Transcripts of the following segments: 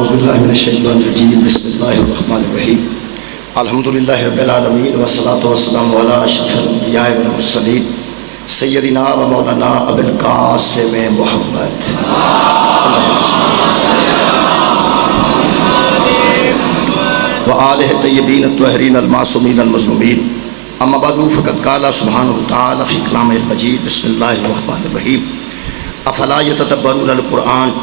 اعوذ باللہ من الشیطان الرجیم بسم اللہ الرحمن الرحیم الحمدللہ رب العالمین والصلاة والسلام علی اشرف الانبیاء والمرسلین سیدنا و مولانا ابو القاسم محمد وآلہ الطیبین الطاہرین المعصومین المظلومین اما بعد فقد قال سبحانہ وتعالی فی کلامہ المجید بسم اللہ الرحمن الرحیم افلا یتدبرون القرآن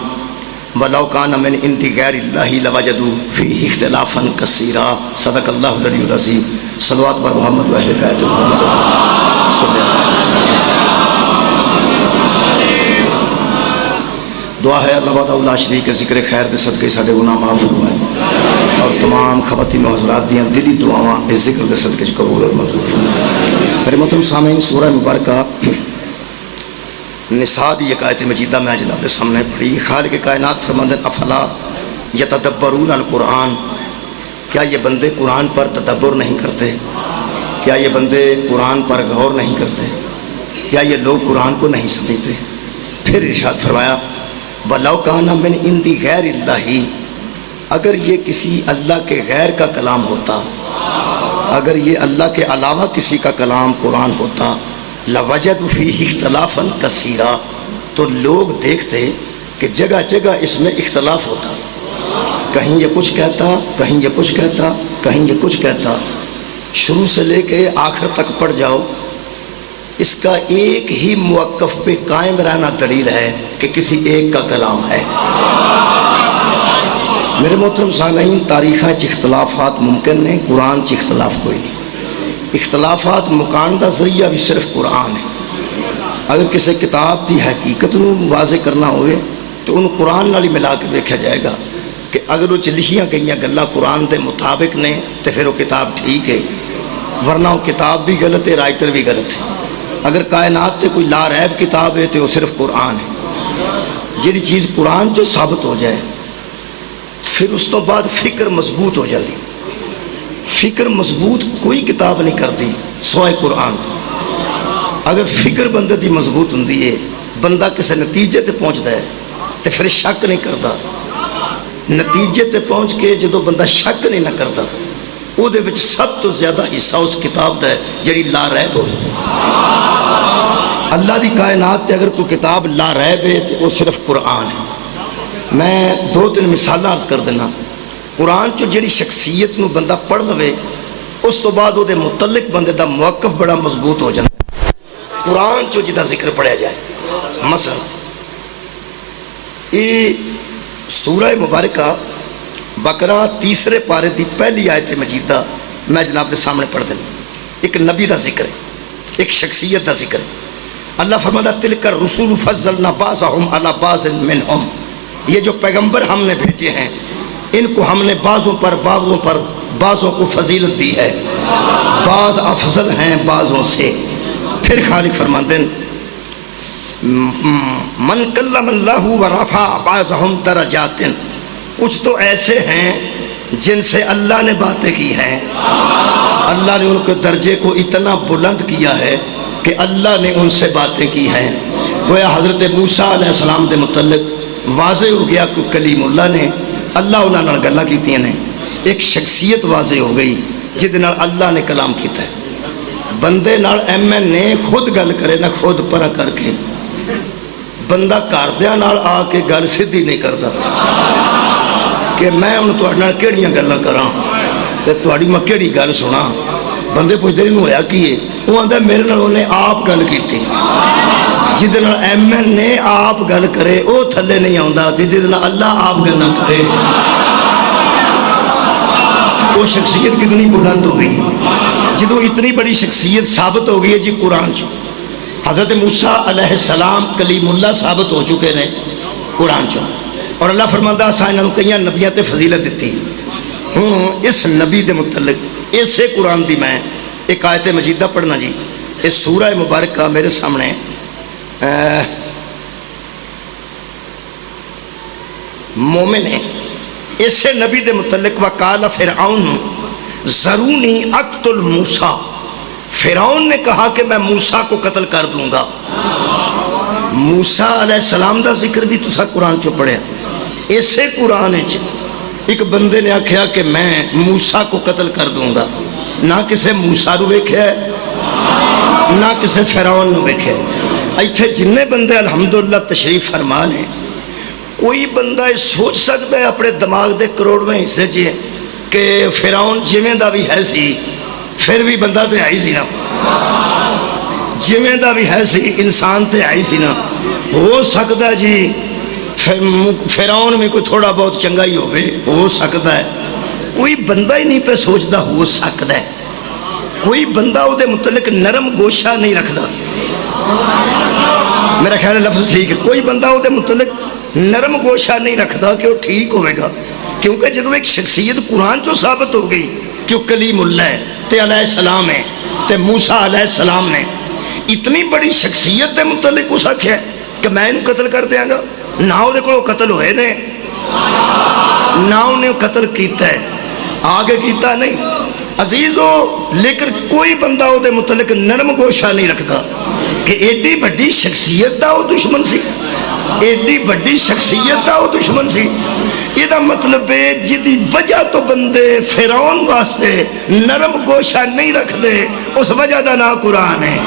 وَلَوْ كَانَ مِنْ عِنْدِ غَيْرِ اللَّهِ لَوَجَدُوا فِيهِ اخْتِلَافًا كَثِيرًا صدق اللہ العلی العظیم صلوات بر محمد و اہل بیت محمد صلی اللہ دعا ہے اللہ وحدہ لا شریک کے ذکر خیر کے صدقے سارے گناہ معاف فرمائے اور تمام خواتین و حضرات دیاں دلی دعاواں اس ذکر کے صدقے قبول اور منظور فرمائے۔ میرے محترم سامعین، سورہ مبارکہ نساء دی ایک آیت مجیدہ میں جناب کے سامنے پڑھی۔ خالق کائنات فرماتے ہیں افلا یتدبرون القرآن، کیا یہ بندے قرآن پر تدبر نہیں کرتے؟ کیا یہ بندے قرآن پر غور نہیں کرتے؟ کیا یہ لوگ قرآن کو نہیں سمجھتے؟ پھر ارشاد فرمایا وَلَوْ كَانَ مِنْ عِنْدِ غَيْرِ اللَّهِ، اگر یہ کسی اللہ کے غیر کا کلام ہوتا، اگر یہ اللہ کے علاوہ کسی کا کلام قرآن ہوتا لَوَجَدُوا فِيهِ اخْتِلَافًا كَثِيرًا، تو لوگ دیکھتے کہ جگہ جگہ اس میں اختلاف ہوتا، کہیں یہ کچھ کہتا، کہیں یہ کچھ کہتا، کہیں یہ کچھ کہتا، شروع سے لے کے آخر تک پڑھ جاؤ، اس کا ایک ہی موقف پہ قائم رہنا دلیل ہے کہ کسی ایک کا کلام ہے۔ میرے محترم سامعین، تاریخہ چ اختلافات ممکن ہیں، قرآن چ اختلاف کوئی نہیں۔ اختلافات مکان دا ذریعہ بھی صرف قرآن ہے۔ اگر کسی کتاب دی حقیقت نو واضح کرنا ہوئے تو ان قرآن نالی ملا کے دیکھا جائے گا کہ اگر وہ لکھیاں گئیاں گلا قرآن دے مطابق نے تو پھر وہ کتاب ٹھیک ہے، ورنہ وہ کتاب بھی غلط ہے، رائٹر بھی غلط ہے۔ اگر کائنات تے کوئی لا ریب کتاب ہے تو وہ صرف قرآن ہے۔ جڑی چیز قرآن جو ثابت ہو جائے پھر اس تو بعد فکر مضبوط ہو جاتی۔ فکر مضبوط کوئی کتاب نہیں کرتی سوائے قرآن۔ اگر فکر بندے دی مضبوط ہوندی ہے، بندہ کسی نتیجے تے پہنچتا ہے تو پھر شک نہیں کرتا۔ نتیجے تے پہنچ کے جدو بندہ شک نہیں نہ کرتا، او دے وچ سب تو زیادہ حصہ اس کتاب دا ہے جڑی لا ریب ہو۔ اللہ دی کائنات تے اگر کوئی کتاب لا ریب ہے تو وہ صرف قرآن ہے۔ میں دو تین مثالیں عرض کر دینا۔ قرآن چو جڑی شخصیت نو بندہ پڑھ لوے اس تو بعد وہ دے متعلق بندے دا موقف بڑا مضبوط ہو جاتا ہے۔ قرآن چو جدا ذکر پڑھیا جائے، مثلا یہ سورہ مبارکہ بقرہ تیسرے پارے دی پہلی آیت مجیدہ میں جناب دے سامنے پڑھ دینا۔ ایک نبی دا ذکر ہے، ایک شخصیت دا ذکر ہے۔ اللہ فرماتا تلک الرسول فضلنا بعضهم علی بعض منہم، یہ جو پیغمبر ہم نے بھیجے ہیں ان کو ہم نے بعضوں پر بعضوں کو فضیلت دی ہے، بعض افضل ہیں بعضوں سے۔ پھر خالق فرماتے ہیں من کلم اللہ ورفع بعضهم درجات، کچھ تو ایسے ہیں جن سے اللہ نے باتیں کی ہیں، اللہ نے ان کے درجے کو اتنا بلند کیا ہے کہ اللہ نے ان سے باتیں کی ہیں۔ گویا حضرت موسیٰ علیہ السلام دے متعلق واضح ہو گیا کہ کلیم اللہ نے اللہ انہوں نے گلہ کیتی ہیں، ایک شخصیت واضح ہو گئی جس دن اللہ نے کلام کیتا ہے۔ بندے نال ایم این نے خود گل کرے نہ خود پرا کر کے، بندہ کاردیاں نال آ کے گل سدھی نہیں کرتا کہ میں ان تواڈے نال کیڑیاں گلاں کراں تے تواڈی میں کیڑی گل سنا۔ بندے پوچھتے ہیں ہویا کی ہے، وہ آندا میرے نال انہیں آپ گل کیتی۔ جس دن ایم این نے آپ گل کرے وہ تھلے نہیں آندا، جس دن اللہ آپ گل نہ کرے وہ شخصیت کتنی بلند ہو گئی۔ جدو اتنی بڑی شخصیت ثابت ہو گئی ہے جی قرآن چ، حضرت موسیٰ علیہ السلام کلیم اللہ ثابت ہو چکے ہیں قرآن چ، اور اللہ فرماتا اساں انہاں نوں کئی نبیاں تے فضیلت دیتی۔ اس نبی دے متعلق اسے قرآن دی میں ایک آیت مجیدہ پڑھنا جی۔ اس سورہ مبارکہ میرے سامنے مومن ہے، اسے نبی دے متعلق وقال فرعون ذرونی اقتل موسیٰ، فرعون نے کہا کہ میں موسیٰ کو قتل کر دوں گا۔ موسیٰ علیہ السلام دا ذکر بھی تسا قرآن چو پڑھے، اسے قرآن ایک بندے نے آکھیا کہ میں موسیٰ کو قتل کر دوں گا، نہ کسے موسیٰ رو ویکھیا ہے نہ کسے فرعون نو ویکھیا ہے۔ ایتھے جننے بندے الحمدللہ تشریف فرمان ہیں، کوئی بندہ یہ سوچ سکتا ہے اپنے دماغ دے کروڑویں حصے چ کہ فرعون جویں دا بھی ہے سی پھر بھی بندہ تے آئی سی نا، جویں دا بھی ہے سی انسان تے آئی سی نا، ہو سکتا جی فرعون میں کوئی تھوڑا بہت چنگا ہی ہو سکتا ہے، کوئی بندہ ہی نہیں پہ سوچتا ہو سکتا ہے، کوئی بندہ وہ دے متعلق نرم گوشہ نہیں رکھتا، میرا خیال ہے لفظ ٹھیک ہے، کوئی بندہ وہ دے متعلق نرم گوشہ نہیں رکھتا کہ وہ ٹھیک ہوئے گا، کیونکہ جب ایک شخصیت قرآن جو ثابت ہو گئی کہ وہ کلیم اللہ ہے تے علیہ السلام ہے تے موسیٰ علیہ السلام نے اتنی بڑی شخصیت دے متعلق اس آکھیا ہے کہ میں انہوں قتل کر دیاں گا، نہ وہ کو قتل ہوئے نے نہ انہیں قتل کیتا ہے، آگے کیتا نہیں عزیزو، لیکن کوئی بندہ وہ دے متعلق نرم گوشہ نہیں رکھتا کہ ایڈی بڑی شخصیت دا وہ دشمن سی، ایڈی بڑی شخصیت دا وہ دشمن سی، یہ دا مطلب ہے جدی وجہ تو بندے فرعون واسطے نرم گوشہ نہیں رکھ دے، اس وجہ دا نا قرآن ہے۔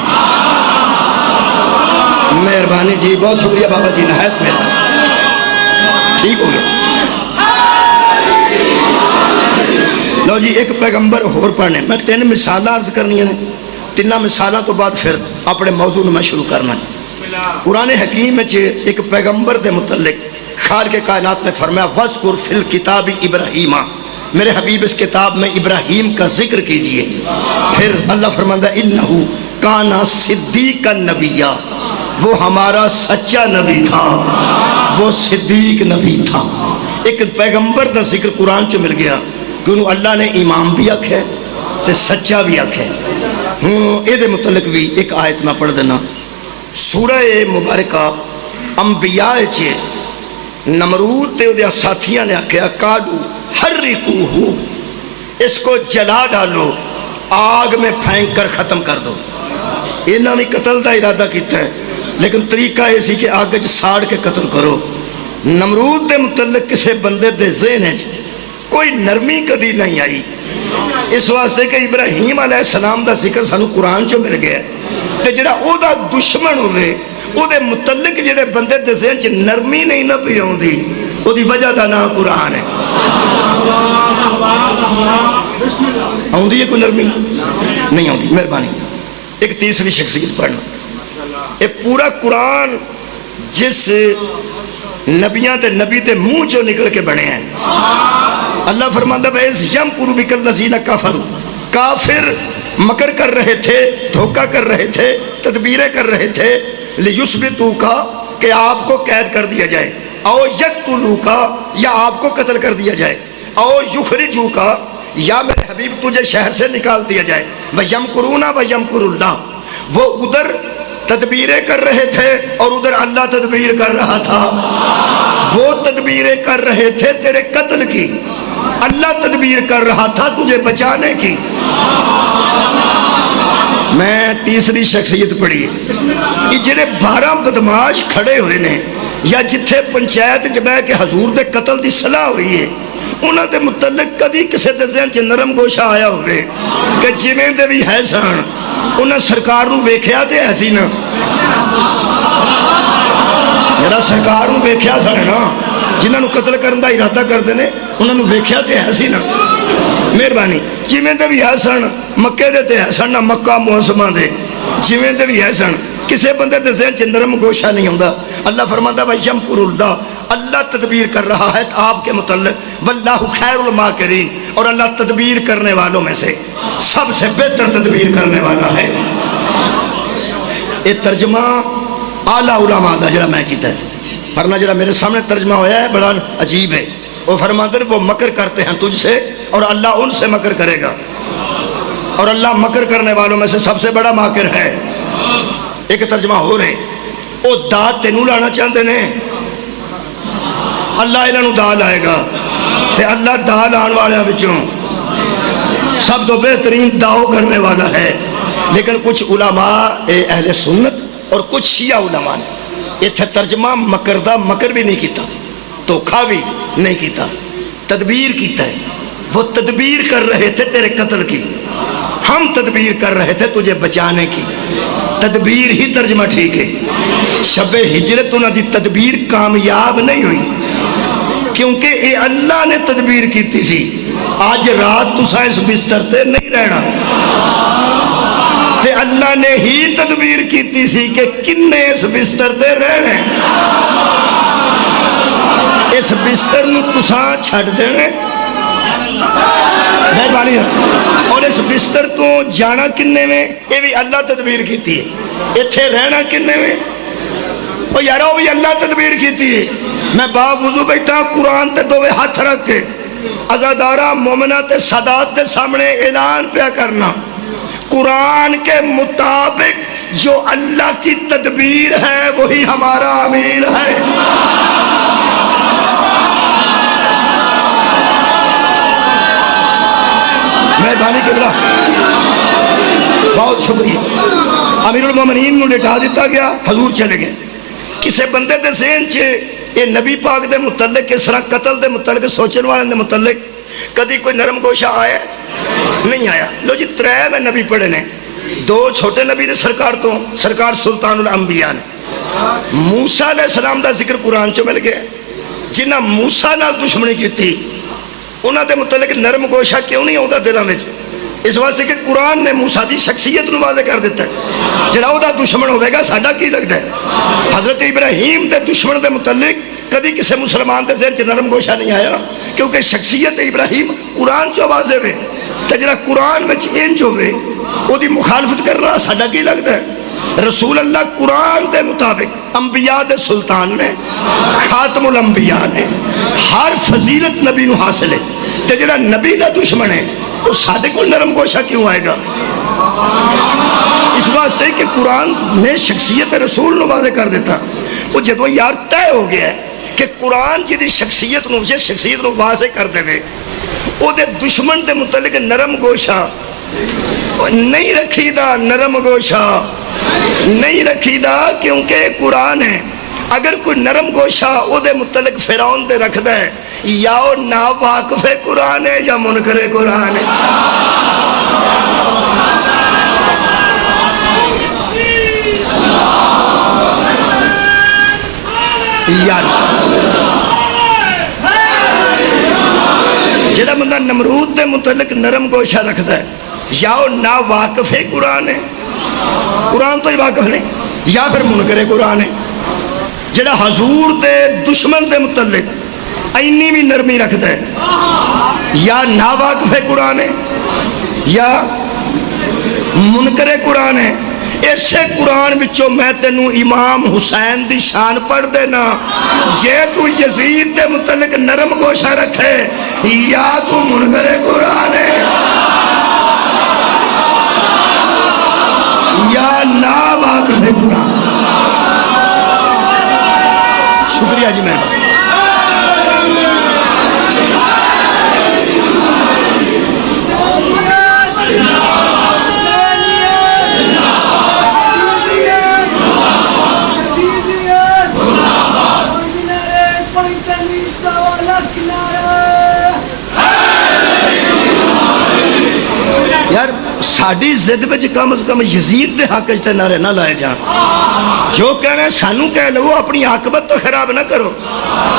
مہربانی جی، بہت شکریہ بابا جی، نہایت مہربانی، ٹھیک ہو گیا۔ لو جی ایک پیغمبر اور پڑھنے، میں 3 مثالہ عرض کرنی ہیں، 3 مثالہ تو بعد پھر اپنے موضوع میں شروع کرنا ہے۔ قرآن حکیم میں ایک پیغمبر دے متعلق خالق کائنات نے فرمایا وَذْكُرْ فِي الْكِتَابِ إِبْرَاهِيمَ، میرے حبیب اس کتاب میں ابراہیم کا ذکر کیجئے۔ پھر اللہ فرماتا ہے إِنَّهُ كَانَ صِدِّيقًا نَبِيًّا، وہ ہمارا سچا نبی تھا، وہ صدیق نبی تھا۔ ایک پیغمبر دا ذکر قرآن چو مل گیا کہ انہوں اللہ نے امام بھی آکھے تے سچا بھی آکھے۔ اے دے متعلق بھی ایک آیت میں پڑھ دینا، سورہ مبارکہ انبیاء چے نمرود تے دیا ساتھیاں نے آکھیا کادو حرکوہو، اس کو جلا ڈالو، آگ میں پھینک کر ختم کر دو۔ انہوں نے قتل دا ارادہ کیتا ہے لیکن طریقہ ایسی کہ آگ چ ساڑ کے قتل کرو۔ نمرود دے متعلق کسے بندے دے ذہن ہے کوئی نرمی کدی نہیں آئی، اس واسطے کہ ابراہیم علیہ السلام دا ذکر سانو قرآن چو مل گیا ہے، تے جڑا او دا دشمن ہوئے او دے متعلق جڑے بندے دے ذہن چ نرمی نہیں نہ پی ہوندی، او دی وجہ دا نا قرآن ہے۔ ہوندی ہے کوئی نرمی؟ نہیں ہوندی۔ مہربانی ایک تیسری شخصیت پڑھنا، ایک پورا قرآن جس نبیاں دے نبی دے منہ جو نکل کے بنے ہیں۔ اللہ فرماتا ہے وَإِذْ يَمْكُرُ بِكَ الَّذِينَ كَفَرُوا، کافر مکر کر رہے تھے، دھوکہ کر رہے تھے، تدبیریں کر رہے تھے، لِيُثْبِتُوكَ کہ آپ کو قید کر دیا جائے، او يَقْتُلُوكَ یا آپ کو قتل کر دیا جائے، او يُخْرِجُوكَ یا میرے حبیب تجھے شہر سے نکال دیا جائے، وَيَمْكُرُونَ وَيَمْكُرُ اللَّهُ، وہ ادھر تدبیریں کر رہے تھے اور ادھر اللہ تدبیر کر رہا تھا، وہ تدبیریں کر رہے تھے تیرے قتل کی، اللہ تدبیر کر رہا تھا تجھے بچانے کی۔ میں تیسری شخصیت پڑھی، یہ جنہیں 12 بدماش کھڑے ہوئے نے یا جتھے پنچایت جبہ کے حضور دے قتل دی صلاح ہوئی ہے، انہوں دے متعلق کدی کسے دے ذہن چ نرم گوشہ آیا ہوئے کہ جویں دے بھی ہے سن انہیں سرکار نو ویکھیا تے ایسی نا، میرا سرکار نو ویکھیا سن نا، جنہوں نے قتل کرن دا ارادہ کر دینے انہوں نے ویکھیا تے ایسی نا۔ مہربانی جویں دے بھی ہے سن، مکے دے تے ہے سن، مکہ معظمہ دے جویں دے بھی ہے سن، کسے بندے دے ذہن چ نرم گوشہ نہیں ہوندا۔ اللہ فرماتا ہے وَيَمْكُرُ اللَّهُ، اللہ تدبیر کر رہا ہے آپ کے متعلق، وَاللَّهُ خَيْرُ الْمَاكِرِينَ، اور اللہ تدبیر کرنے والوں میں سے سب سے بہتر تدبیر کرنے والا ہے۔ یہ ترجمہ اعلیٰ علماء دا جڑا میں کیتا ہے، ورنہ جڑا میرے سامنے ترجمہ ہویا ہے بڑا عجیب ہے۔ وہ فرماتے ہیں وہ مکر کرتے ہیں تجھ سے اور اللہ ان سے مکر کرے گا، اور اللہ مکر کرنے والوں میں سے سب سے بڑا ماکر ہے۔ ایک ترجمہ ہو رہے وہ داد تینوں لانا چاہتے ہیں، اللہ انہوں دا لائے گا، تے اللہ دا لان والے بچوں سب تو بہترین داؤ کرنے والا ہے۔ لیکن کچھ علماء اہل سنت اور کچھ شیعہ علماء نے یہ ترجمہ مکردہ مکر بھی نہیں کیتا، دھوکھا بھی نہیں کیتا، تدبیر کیتا ہے، وہ تدبیر کر رہے تھے تیرے قتل کی، ہم تدبیر کر رہے تھے تجھے بچانے کی۔ تدبیر ہی ترجمہ ٹھیک ہے۔ شب ہجرت انہاں دی تدبیر کامیاب نہیں ہوئی، کیونکہ اے اللہ نے تدبیر کی سی۔ آج رات تساں اس بستر تے نہیں رہنا، تے اللہ نے ہی تدبیر کی سی کہ کنے اس بستر تے رہنے، اس بستر نو تساں چھڑ دینے مہربانی ہے، اور اس بستر کو جانا کنے میں یہ بھی اللہ تدبیر کیتی ہے، اتھے رہنا کنے میں وہ یارا وہ بھی اللہ تدبیر کیتی ہے۔ میں باپ وضو بیٹھا قرآن تے دوے ہاتھ رکھ کے عزادارہ مومنہ تے سادات تے سامنے اعلان پیا کرنا، قرآن کے مطابق جو اللہ کی تدبیر ہے وہی ہمارا امیر ہے۔ مہربانی قبلہ، بہت شکریہ۔ امیر المومنین نو لٹا دیتا گیا، حضور چلے گئے۔ کسے بندے دے ذہن چھے یہ نبی پاک دے متعلق، اس طرح قتل دے متعلق، سوچن والے دے متعلق کدی کوئی نرم گوشہ آیا نہیں آیا؟ لو جی ترے میں نبی پڑھے نے، دو چھوٹے نبی نے سرکار تو، سرکار سلطان الانبیاء نے۔ موسیٰ علیہ السلام دا ذکر قرآن چو مل گیا، جنہ موسیٰ نال دشمنی کی تھی انہاں دے متعلق نرم گوشہ کیوں نہیں ہوتا دلوں میں؟ اس واسطے کہ قرآن نے موسیٰ دی شخصیت نو واضح کر دیتا ہے، جڑا دا دشمن ہوئے گا ساڈا کی لگتا ہے؟ حضرت ابراہیم دے دشمن دے متعلق کدی کسی مسلمان دے ذہن چ نرم گوشہ نہیں آیا، کیونکہ شخصیت ابراہیم قرآن چو واضح ہے، تے جڑا قرآن میں انج ہوئے وہ دی مخالفت کر رہا ساڈا کی لگتا ہے؟ رسول اللہ قرآن دے مطابق انبیاء دے سلطان نے، خاتم الانبیاء نے، ہر فضیلت نبی نو حاصل ہے، تے جڑا نبی دا دشمن ہے تو سادے کو نرم گوشہ کیوں آئے گا؟ اس واسطے کہ قرآن نے شخصیت رسول نو واضح کر دیتا۔ وہ جب یار طے ہو گیا ہے کہ قرآن جی دی شخصیت نو، جس شخصیت نو واضح کر دے او دے دشمن دے متعلق نرم گوشہ نہیں رکھی دا، نرم گوشہ نہیں رکھی دا، کیونکہ قرآن ہے۔ اگر کوئی نرم گوشہ او دے متعلق فرعون دے رکھ دے، یا او ناواقف قرآن ہے یا منکر قرآن ہے۔ یار جڑا بندہ نمرود دے متعلق نرم گوشہ رکھ دے، یا او ناواقف قرآن ہے، قرآن تو ہی واقف نہیں، یا پھر منکر قرآن ہے۔ جڑا حضور دے دشمن دے متعلق اینی بھی نرمی رکھ دے، یا ناواقف قرآن ہے یا منکر قرآن ہے۔ ایسے قرآن بچوں میں تینوں امام حسین دی شان پڑھ دینا، جے تو یزید دے متعلق نرم گوشہ رکھے یا تو منکر قرآن ہے یا ناواقف قرآن۔ شکریہ جی، مہربانی۔ یار ساڑی زد بچ کم از کم یزید دے حق اجتے نعرے نہ لائے جان، جو کہنا ہے سانو کہہ لو، اپنی عاقبت تو خراب نہ کرو۔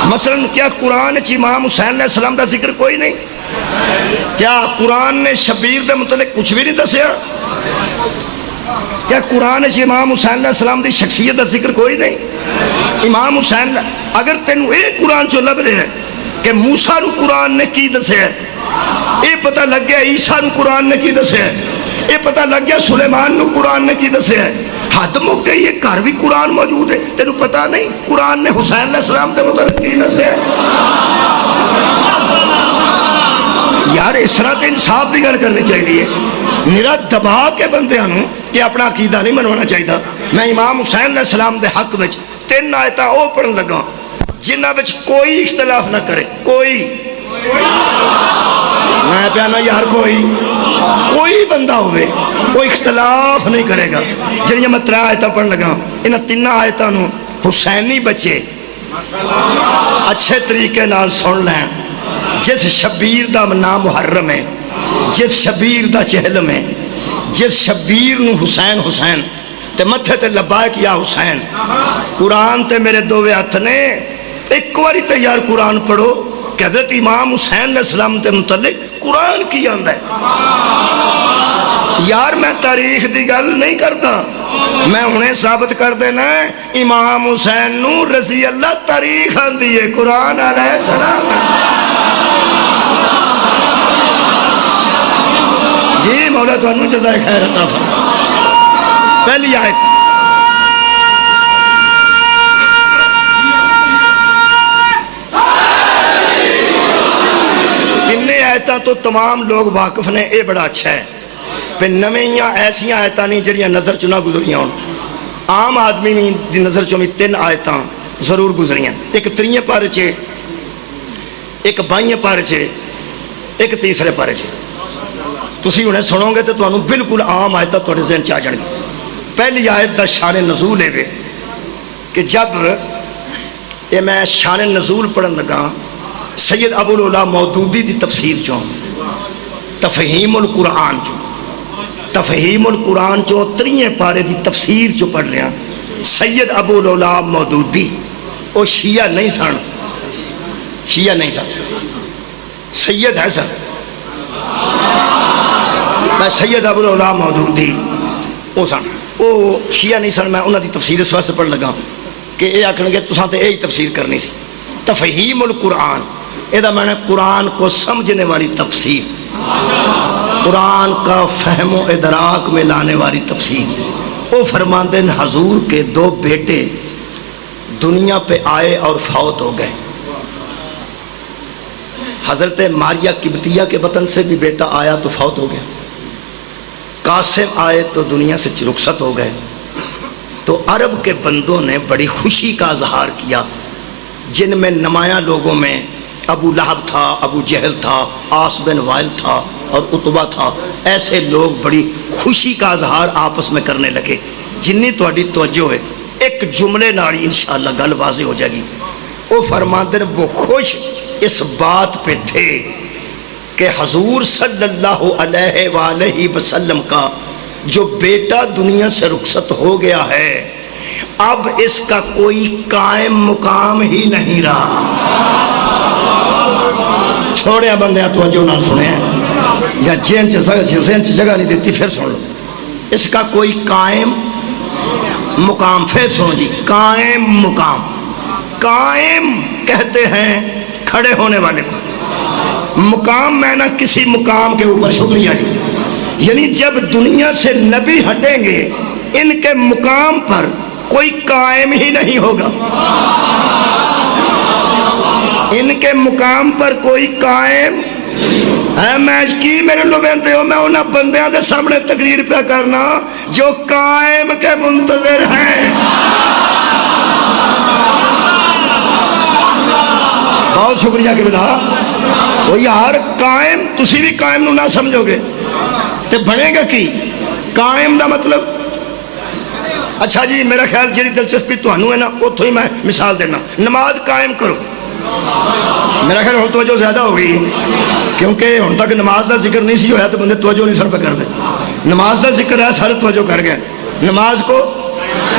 مثلا کیا قرآن چی امام حسین علیہ السلام دا ذکر کوئی نہیں؟ کیا قرآن نے شبیر دے متعلق کچھ بھی نہیں دسیا؟ کیا قرآن چی امام حسین علیہ السلام دی شخصیت دا ذکر کوئی نہیں؟ امام حسین اگر تینوں ایک قرآن چو لگ رہے ہیں کہ موسیٰ نو قرآن نے کی دسے ہے، یہ پتہ لگ گیا عیسیٰ نو قرآن نے کی دسے ہے، یہ پتہ لگ گیا سلیمان نو قرآن نے کی دسے ہے، حد مک گئی ہے، گھر بھی قرآن موجود ہے، تینوں پتہ نہیں قرآن نے حسین علیہ السلام دے متعلق کی دسے ہے؟ یار اس طرح تے انصاف دی گل کرنی چاہیے، میرا دبا کے بندے ہوں کہ اپنا عقیدہ نہیں منوانا چاہیے۔ میں امام حسین علیہ السلام دے حق وچ 3 آیتاں او پڑھن لگا جنہ وچ کوئی اختلاف نہ کرے، کوئی، میں پیانا یار کوئی بندہ ہوئے کوئی اختلاف نہیں کرے گا۔ جنہیں میں 3 آیتاں پڑھن لگا، انہاں 3 آیتاں نو حسینی بچے اچھے طریقے نال سن لیں، جس شبیر دا نام محرم ہے، جس شبیر دا چہلم ہے، جس شبیر نو حسین حسین تے متھے تے لبائک یا حسین، قرآن تے میرے دووے ہاتھ نے، ایک واری تے یار قرآن پڑھو کہ حضرت امام حسین علیہ السلام تے متعلق قرآن کی آندہ ہے۔ یار میں تاریخ دی گل نہیں کرتا، میں انہیں ثابت کر دینا ہے امام حسین نو رضی اللہ تاریخ آندی ہے، قرآن علیہ السلام ہے۔ جی مولا تو انہوں جزائے خیر عطا فرمائے۔ پہلی آیت تیننے آیتاں تو تمام لوگ واقف نے، اے بڑا اچھا ہے پہ نویاں ایسیاں آیتاں نہیں جڑیاں نظر چنا گزریاں ہوں۔ عام آدمی دی نظر چوں بھی 3 آیتاں ضرور گزریاں، ایک 3 پارے چے، ایک 22 پارے چے، ایک 3 پارے چے۔ تسی انہیں سنو گے تو انہوں بالکل عام آیتاں توڑے ذہن چاہ جائیں گے۔ پہلی آیت دا شان نزول ہے کہ جب یہ میں شان نزول پڑھن لگا سید ابو العلا مودودی دی تفسیر چوں تفہیم القرآن چوں، تفہیم القرآن چوں 3 پارے دی تفسیر چوں پڑھ رہا سید ابو العلا مودودی، وہ شیعہ نہیں سن، شیعہ نہیں سن، سید ہے سن، میں سید ابو العلا مودودی وہ سن، وہ شیعہ نہیں سن۔ میں انہوں دی تفسیر اس واسطے پڑھ لگا کہ یہ آکھن گے تساں تے یہی تفسیر کرنی سی۔ تفہیم القرآن یہ معنی قرآن کو سمجھنے والی تفسیر، قرآن کا فہم و ادراک میں لانے والی تفسیر۔ وہ فرماندے ہیں حضور کے 2 بیٹے دنیا پہ آئے اور فوت ہو گئے۔ حضرت ماریہ قبطیہ کے بطن سے بھی بیٹا آیا تو فوت ہو گیا، قاسم آئے تو دنیا سے رخصت ہو گئے۔ تو عرب کے بندوں نے بڑی خوشی کا اظہار کیا، جن میں نمایاں لوگوں میں ابو لہب تھا، ابو جہل تھا، عاص بن وائل تھا اور عتبہ تھا۔ ایسے لوگ بڑی خوشی کا اظہار آپس میں کرنے لگے۔ جنی تہاڈی توجہ ہے ایک جملے ناڑی انشاءاللہ گل واضح ہو جائے گی۔ وہ فرماتے ہیں وہ خوش اس بات پہ تھے کہ حضور صلی اللہ علیہ وآلہ وسلم کا جو بیٹا دنیا سے رخصت ہو گیا ہے اب اس کا کوئی قائم مقام ہی نہیں رہا۔ چھوڑیا بندیاں توجہ نہ سنے یا ذہن چ جگہ نہیں دیتی، پھر سن لو۔ اس کا کوئی قائم مقام، پھر سنو جی، قائم مقام، قائم کہتے ہیں کھڑے ہونے والے کو، مقام میں نہ کسی مقام کے اوپر، شکریہ جی، یعنی جب دنیا سے نبی ہٹیں گے ان کے مقام پر کوئی قائم ہی نہیں ہوگا، ان کے مقام پر کوئی قائم ہے۔ میں کی میرے لوگ بنتے ہو، میں انہاں بندیاں دے سامنے تقریر پہ کرنا جو قائم کے منتظر ہیں۔ بہت شکریہ کہ بلا وہ یار قائم، تسی بھی قائم نو نہ سمجھو گے تے بنے گا کی قائم دا مطلب؟ اچھا جی میرا خیال جڑی دلچسپی تہانوں ہے نا اتھوں ہی میں مثال دینا، نماز قائم کرو۔ میرا خیال ہوں توجہ زیادہ ہو گئی کیونکہ ہوں تک نماز دا ذکر نہیں سی ہویا تو بندے توجہ نہیں سر پہ کر دے۔ نماز دا ذکر ہے، سارے توجہ کر گئے، نماز کو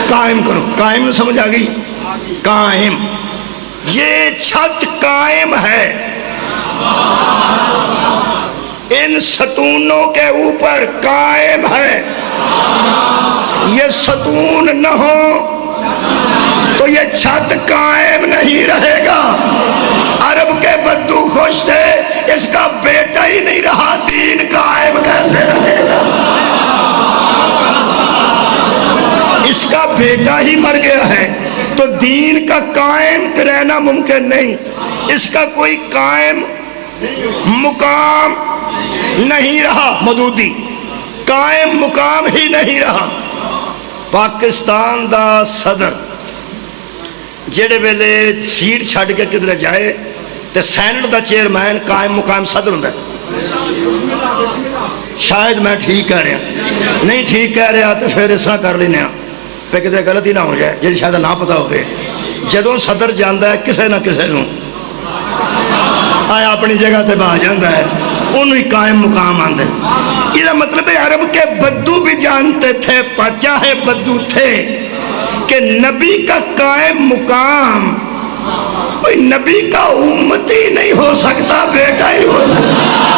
قائم کرو۔ قائم سمجھ آ گئی؟ قائم، یہ چھت قائم ہے، ان ستونوں کے اوپر قائم ہے۔ یہ ستون نہ ہو تو یہ چھت قائم نہیں رہے گا۔ عرب کے بدو خوش تھے، اس کا بیٹا ہی نہیں رہا، دین قائم کیسے رہے گا؟ اس کا بیٹا ہی مر گیا ہے تو دین کا قائم رہنا ممکن نہیں۔ اس کا کوئی قائم مقام نہیں رہا، مودودی قائم مقام ہی نہیں رہا۔ پاکستان دا صدر جڑے ویلے سیٹ چھڑ کے کدھر جائے تے سینٹ دا چیئرمین قائم مقام صدر ہوں۔ شاید میں ٹھیک کہہ رہا، نہیں ٹھیک کہہ رہا تو پھر اس طرح کر لینے پہ کدھر غلطی نہ ہو جائے جی شاید نہ پتا ہوئے۔ جدوں صدر جاندہ ہے کسے نہ کسے نوں آیا اپنی جگہ تے بہ جاندہ ہے، انہوں ہی قائم مقام آندے۔ یہ مطلب ہے عرب کے بدو بھی جانتے تھے، چاہے بدو تھے، کہ نبی کا قائم مقام کوئی نبی کا امتی نہیں ہو سکتا، بیٹا ہی ہو سکتا۔